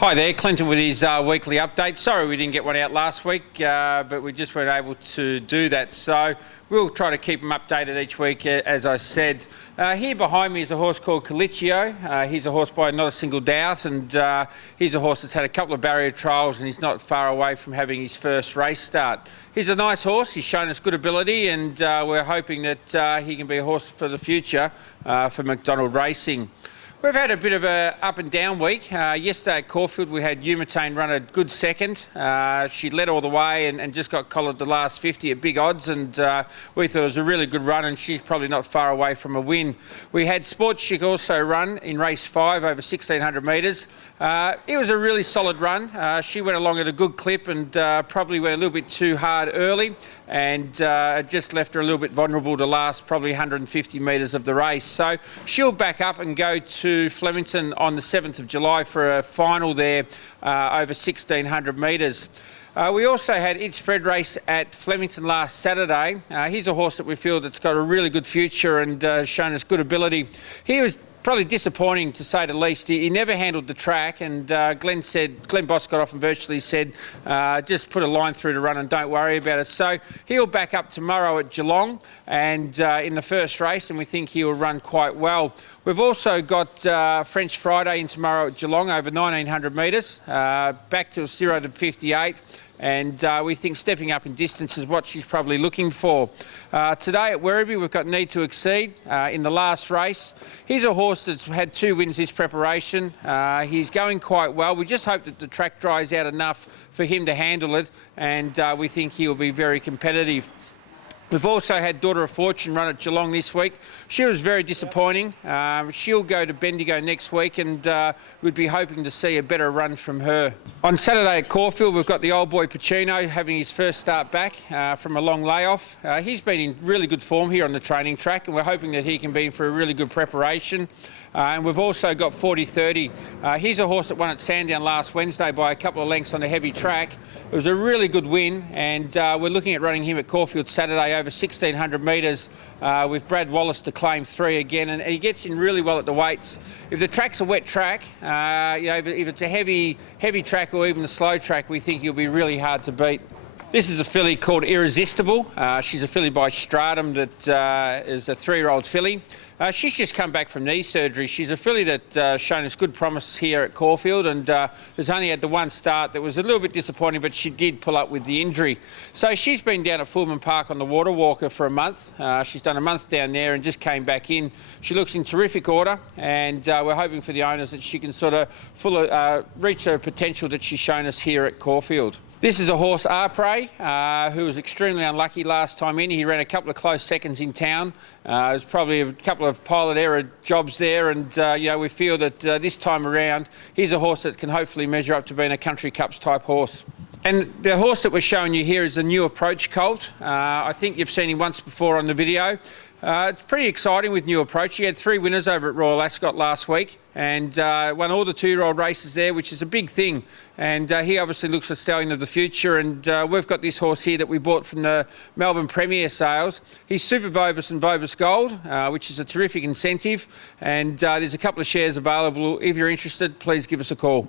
Hi there, Clinton with his weekly update. Sorry we didn't get one out last week, but we just weren't able to do that. So we'll try to keep them updated each week, as I said. Here behind me is a horse called Colicchio. He's a horse by not a single doubt, and he's a horse that's had a couple of barrier trials and he's not far away from having his first race start. He's a nice horse, he's shown us good ability, and we're hoping that he can be a horse for the future for McDonald Racing. We've had a bit of a up and down week. Yesterday at Caulfield we had Umatane run a good second. She led all the way and just got collared the last 50 at big odds, and we thought it was a really good run, and she's probably not far away from a win. We had Sports Chick also run in race 5 over 1600 metres. It was a really solid run. She went along at a good clip and probably went a little bit too hard early, and just left her a little bit vulnerable to last probably 150 metres of the race. So she'll back up and go to Flemington on the 7th of July for a final there over 1600 metres. We also had It's Fred race at Flemington last Saturday. He's a horse that we feel that's got a really good future and shown us good ability. He was probably disappointing, to say the least. He never handled the track, and Glenn Boss got off and virtually said, just put a line through to run and don't worry about it. So he'll back up tomorrow at Geelong and in the first race, and we think he'll run quite well. We've also got French Friday in tomorrow at Geelong over 1900 metres, back to 0 to 58. And we think stepping up in distance is what she's probably looking for. Today at Werribee we've got Need to Exceed in the last race. He's a horse that's had 2 wins this preparation. He's going quite well. We just hope that the track dries out enough for him to handle it, and we think he'll be very competitive. We've also had Daughter of Fortune run at Geelong this week. She was very disappointing. She'll go to Bendigo next week, and we'd be hoping to see a better run from her. On Saturday at Caulfield, we've got the old boy Pacino having his first start back from a long layoff. He's been in really good form here on the training track, and we're hoping that he can be in for a really good preparation. And we've also got 40-30. He's a horse that won at Sandown last Wednesday by a couple of lengths on a heavy track. It was a really good win, and we're looking at running him at Caulfield Saturday over 1600 metres with Brad Wallace to claim 3 again, and he gets in really well at the weights. If the track's a wet track, you know, if it's a heavy track or even a slow track, we think he'll be really hard to beat. This is a filly called Irresistible. She's a filly by Stratum that is a 3-year-old filly. She's just come back from knee surgery. She's a filly that's shown us good promise here at Caulfield, and has only had the one start that was a little bit disappointing, but she did pull up with the injury. So she's been down at Fulman Park on the Water Walker for a month. She's done a month down there and just came back in. She looks in terrific order, and we're hoping for the owners that she can sort of reach her potential that she's shown us here at Caulfield. This is a horse, Arpray, who was extremely unlucky last time in. He ran a couple of close seconds in town. There's probably a couple of pilot error jobs there, and you know, we feel that this time around he's a horse that can hopefully measure up to being a Country Cups type horse. And the horse that we're showing you here is a New Approach colt. I think you've seen him once before on the video. It's pretty exciting with New Approach. He had 3 winners over at Royal Ascot last week, and won all the 2-year-old races there, which is a big thing. And he obviously looks a stallion of the future, and we've got this horse here that we bought from the Melbourne Premier sales. He's Super Vobis and Vobis Gold, which is a terrific incentive, and there's a couple of shares available. If you're interested, please give us a call.